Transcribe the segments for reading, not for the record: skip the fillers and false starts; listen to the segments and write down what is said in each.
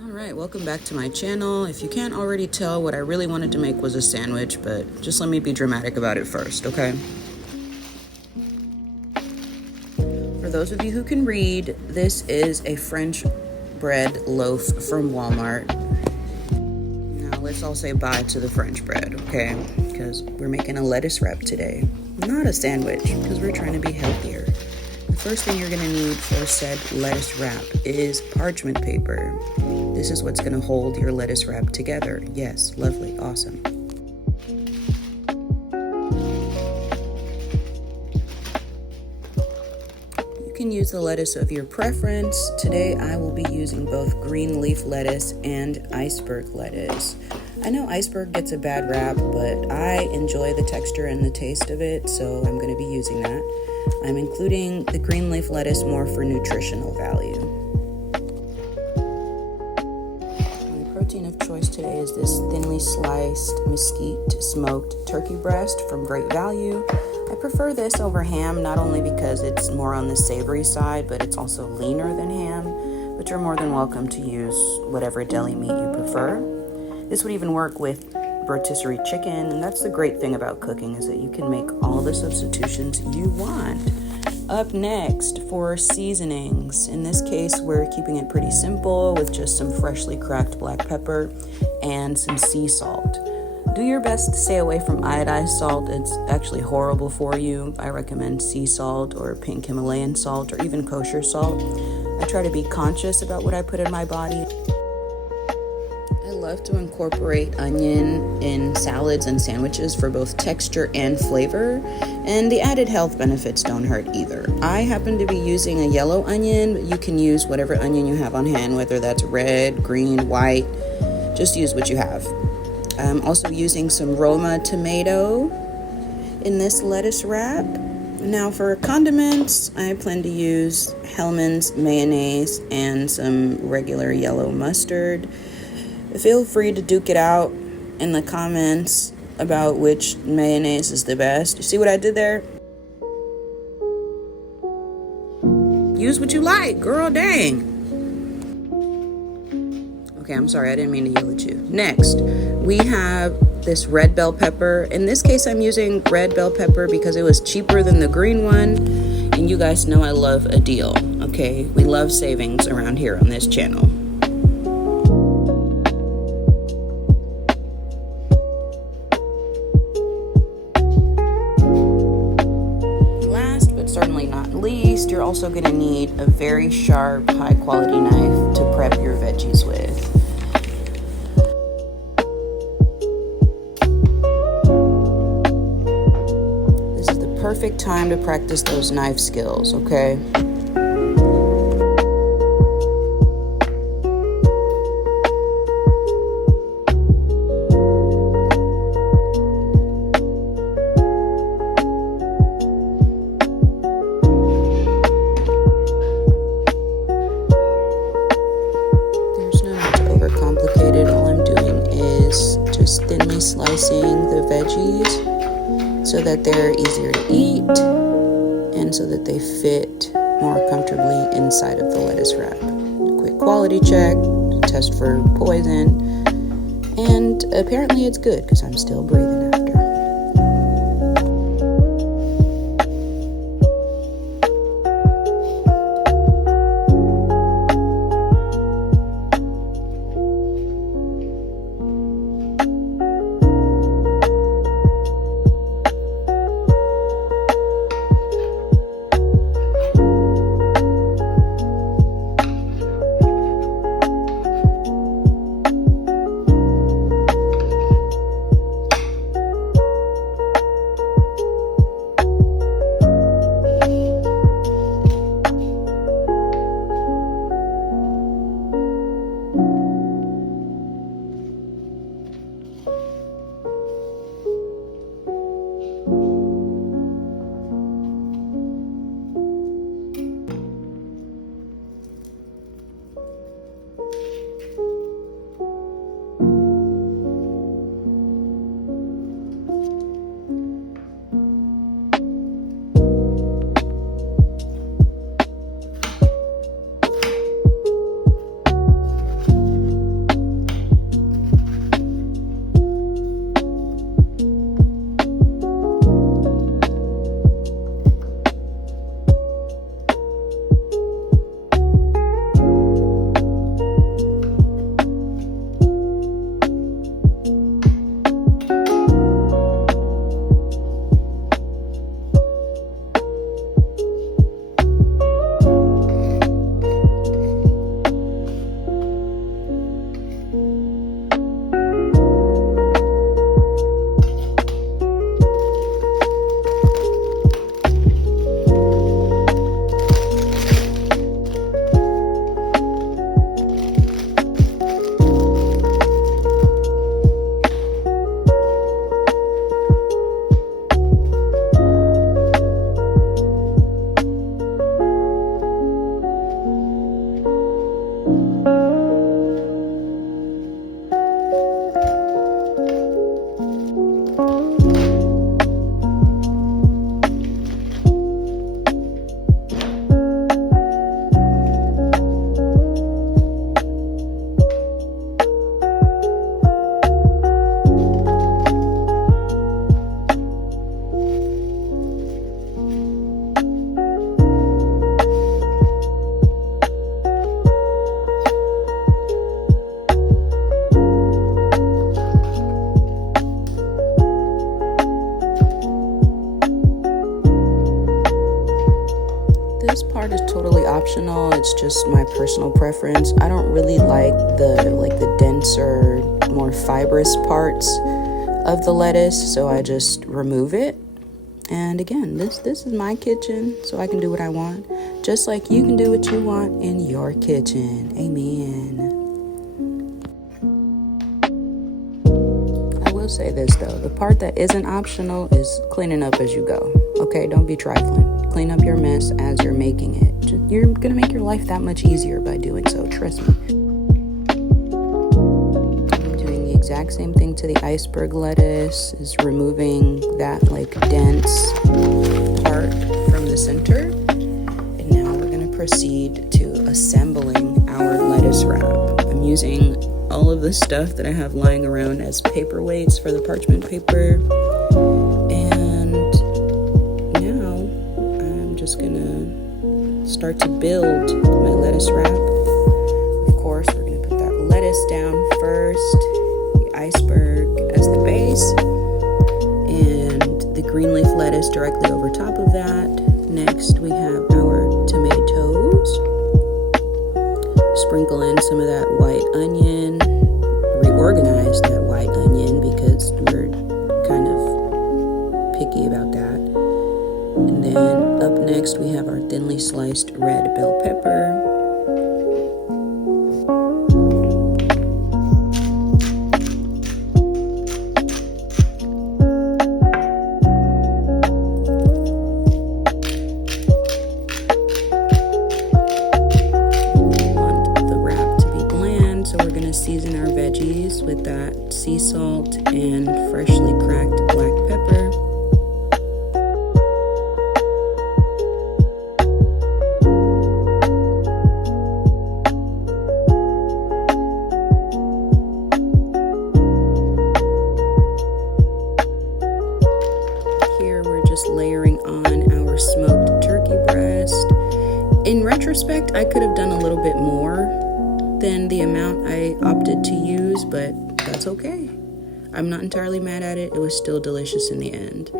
Alright, welcome back to my channel. If you can't already tell, what I really wanted to make was a sandwich, but just let me be dramatic about it first, okay? For those of you who can read, this is a French bread loaf from Walmart. Now let's all say bye to the French bread, okay? Because we're making a lettuce wrap today. Not a sandwich, because we're trying to be healthier. The first thing you're going to need for said lettuce wrap is parchment paper. This is what's going to hold your lettuce wrap together. Yes, lovely, awesome. You can use the lettuce of your preference. Today I will be using both green leaf lettuce and iceberg lettuce. I know iceberg gets a bad rap, but I enjoy the texture and the taste of it, so I'm going to be using that. I'm including the green leaf lettuce more for nutritional value. My protein of choice today is this thinly sliced mesquite smoked turkey breast from Great Value. I prefer this over ham, not only because it's more on the savory side, but it's also leaner than ham, but you're more than welcome to use whatever deli meat you prefer. This would even work with rotisserie chicken, and that's the great thing about cooking, is that you can make all the substitutions you want. Up next, for seasonings. In this case, we're keeping it pretty simple with just some freshly cracked black pepper and some sea salt. Do your best to stay away from iodized salt. It's actually horrible for you. I recommend sea salt or pink Himalayan salt or even kosher salt. I try to be conscious about what I put in my body. I love to incorporate onion in salads and sandwiches for both texture and flavor, and the added health benefits don't hurt either. I happen to be using a yellow onion, but you can use whatever onion you have on hand, whether that's red, green, white. Just use what you have. I'm also using some Roma tomato in this lettuce wrap. Now for condiments, I plan to use Hellmann's mayonnaise and some regular yellow mustard. Feel free to duke it out in the comments about which mayonnaise is the best. You see what I did there? Use what you like, girl, dang. Okay, I'm sorry, I didn't mean to yell at you. Next, we have this red bell pepper. In this case, I'm using red bell pepper because it was cheaper than the green one. And you guys know I love a deal, okay? We love savings around here on this channel. Certainly not least, you're also going to need a very sharp, high-quality knife to prep your veggies with. This is the perfect time to practice those knife skills, okay? All I'm doing is just thinly slicing the veggies so that they're easier to eat and so that they fit more comfortably inside of the lettuce wrap. Quick quality check, test for poison, and apparently it's good because I'm still breathing after. it's just my personal preference. I don't really like the denser, more fibrous parts of the lettuce, so I just remove it. And again, this is my kitchen, so I can do what I want, just like you can do what you want in your kitchen. Amen. I will say this though, the part that isn't optional is cleaning up as you go. Okay, don't be trifling. Clean up your mess as you're making it. You're gonna make your life that much easier by doing so, trust me. I'm doing the exact same thing to the iceberg lettuce, is removing that dense part from the center. And now we're gonna proceed to assembling our lettuce wrap. I'm using all of the stuff that I have lying around as paperweights for the parchment paper. And now I'm just gonna start to build my lettuce wrap. Of course, we're gonna put that lettuce down first, the iceberg as the base, and the green leaf lettuce directly over top of that. Next, we have our tomatoes. Sprinkle in some of that white onion, reorganize that white onion because we're kind of picky about that. And then up next we have our thinly sliced red bell pepper. Season our veggies with that sea salt and freshly cracked black pepper. Here we're just layering on our smoked turkey breast. In retrospect, I could have done a little bit more than the amount I opted to use, but that's okay. I'm not entirely mad at it. It was still delicious in the end.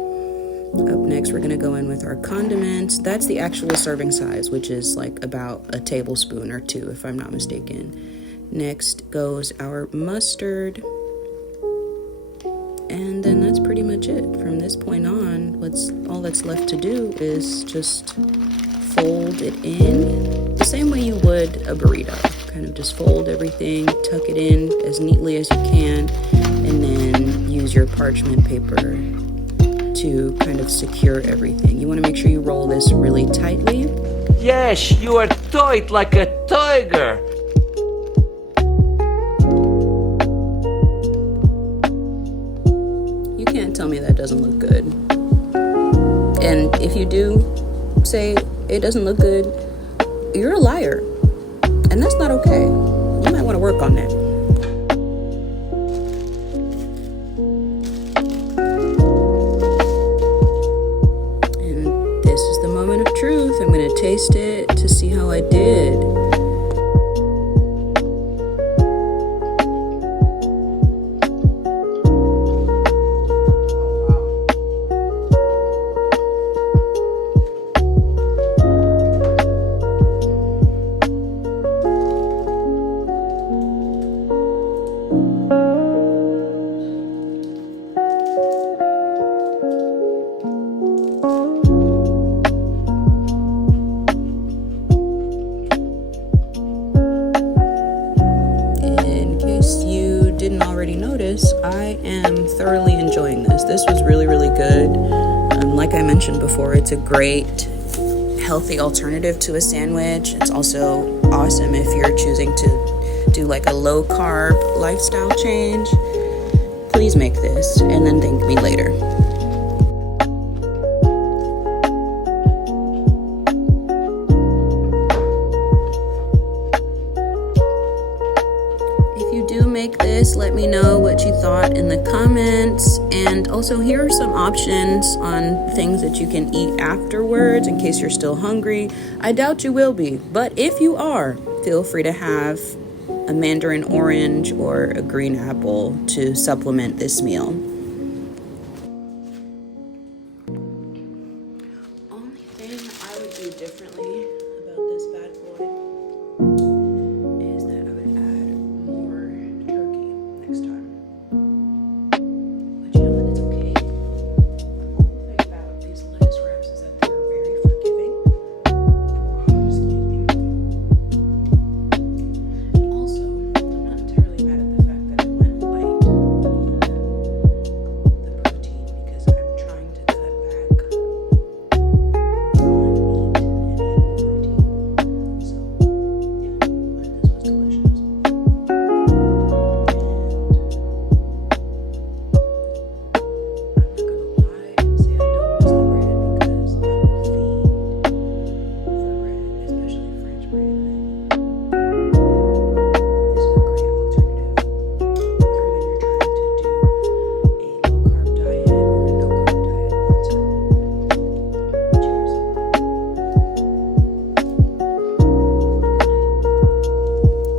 Up next, we're gonna go in with our condiments. That's the actual serving size, which is about a tablespoon or two, if I'm not mistaken. Next goes our mustard. And then that's pretty much it. From this point on, all that's left to do is just fold it in the same way you would a burrito. Kind of just fold everything, tuck it in as neatly as you can, and then use your parchment paper to kind of secure everything. You want to make sure you roll this really tightly. Yes, you are tight like a tiger. You can't tell me that doesn't look good. And if you do say it doesn't look good, you're a liar. And that's not okay. You might want to work on that. And this is the moment of truth. I'm going to taste it to see how I did. I am thoroughly enjoying this. This was really, really good. Like I mentioned before, it's a great healthy alternative to a sandwich. It's also awesome if you're choosing to do a low carb lifestyle change. Please make this and then thank me later. Let me know what you thought in the comments, and also here are some options on things that you can eat afterwards in case you're still hungry. I doubt you will be, but if you are, feel free to have a mandarin orange or a green apple to supplement this meal. Only thing I would do differently about this bad boy is that I would add more turkey next time. But you know what? It's okay. The cool thing about these lettuce wraps is that they're very forgiving. Excuse me. Also, I'm not entirely mad at the fact that it went light on the protein because I'm trying to cut back on meat and animal protein. So, yeah, but this was delicious. And I'm not gonna lie and say I don't miss the bread because I'm a fiend for bread, especially French bread. This is a great alternative for when you're trying to do a low carb diet or a no carb diet. So, cheers.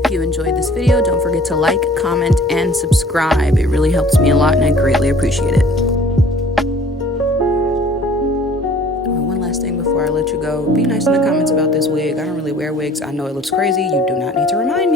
If you enjoyed this video, don't forget to like, comment, and subscribe. It really helps me a lot and I greatly appreciate it. One last thing before I let you go. Be nice in the comments about this wig. I don't really wear wigs. I know it looks crazy. You do not need to remind